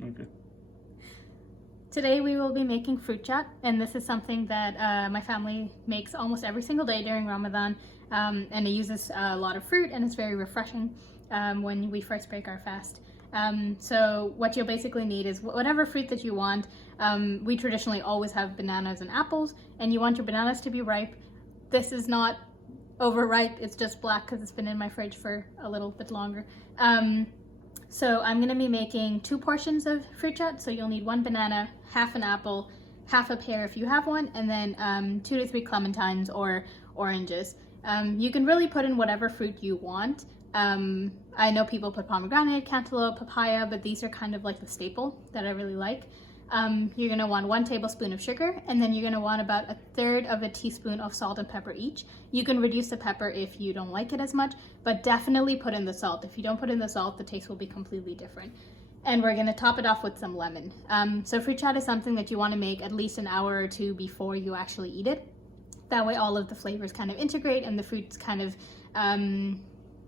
Okay. Today we will be making fruit chaat, and this is something that my family makes almost every single day during Ramadan, and it uses a lot of fruit, and it's very refreshing when we first break our fast. So what you'll basically need is whatever fruit that you want. We traditionally always have bananas and apples, and you want your bananas to be ripe. This is not overripe, it's just black because it's been in my fridge for a little bit longer. So I'm going to be making 2 portions of fruit chaat. So you'll need 1 banana, half an apple, half a pear if you have one, and then 2 to 3 clementines or oranges. You can really put in whatever fruit you want. I know people put pomegranate, cantaloupe, papaya, but these are kind of like the staple that I really like. You're going to want 1 tablespoon of sugar, and then you're going to want about 1/3 of a teaspoon of salt and pepper each. You can reduce the pepper if you don't like it as much, but definitely put in the salt. If you don't put in the salt, the taste will be completely different. And we're going to top it off with some lemon. So fruit chaat is something that you want to make at least an hour or 2 before you actually eat it. That way all of the flavors kind of integrate and the fruits kind of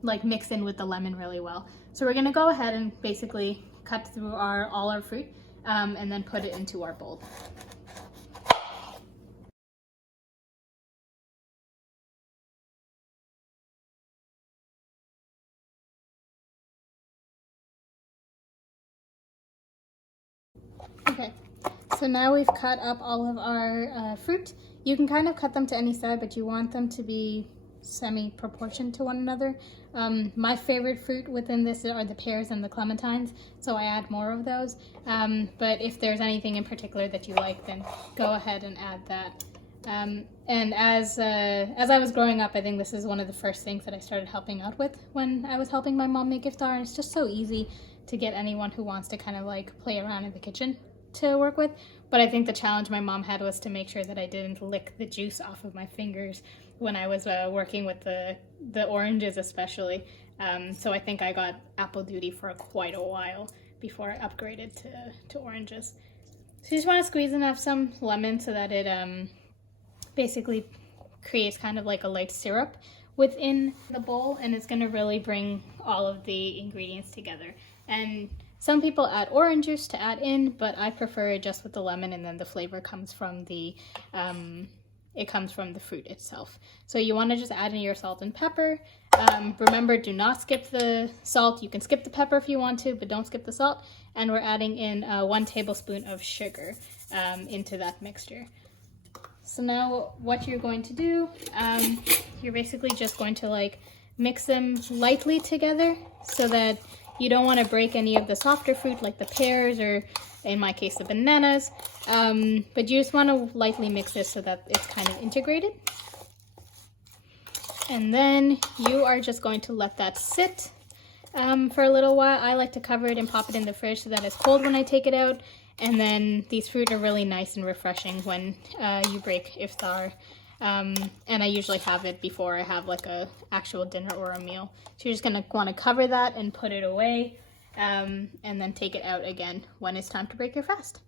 like mix in with the lemon really well. So we're going to go ahead and basically cut through all our fruit. And then put it into our bowl. Okay, so now we've cut up all of our fruit. You can kind of cut them to any side, but you want them to be semi-proportioned to one another. My favorite fruit within this are the pears and the clementines, so I add more of those. But if there's anything in particular that you like, then go ahead and add that. And as I was growing up, I think this is one of the first things that I started helping out with when I was helping my mom make iftar, and it's just so easy to get anyone who wants to kind of like play around in the kitchen to work with. But I think the challenge my mom had was to make sure that I didn't lick the juice off of my fingers when I was working with the oranges especially. So I think I got apple duty for quite a while before I upgraded to oranges. So you just want to squeeze enough some lemon so that it basically creates kind of like a light syrup within the bowl, and it's going to really bring all of the ingredients together. And some people add orange juice to add in, but I prefer it just with the lemon, and then the flavor comes from the fruit itself. So you want to just add in your salt and pepper. Remember, do not skip the salt. You can skip the pepper if you want to, but don't skip the salt. And we're adding in 1 tablespoon of sugar into that mixture. So now what you're going to do, you're basically just going to like mix them lightly together so that you don't want to break any of the softer fruit like the pears or in my case the bananas, but you just want to lightly mix this so that it's kind of integrated. And then you are just going to let that sit for a little while. I like to cover it and pop it in the fridge so that it's cold when I take it out. And then these fruit are really nice and refreshing when you break iftar. And I usually have it before I have like a actual dinner or a meal. So you're just gonna want to cover that and put it away, and then take it out again when it's time to break your fast.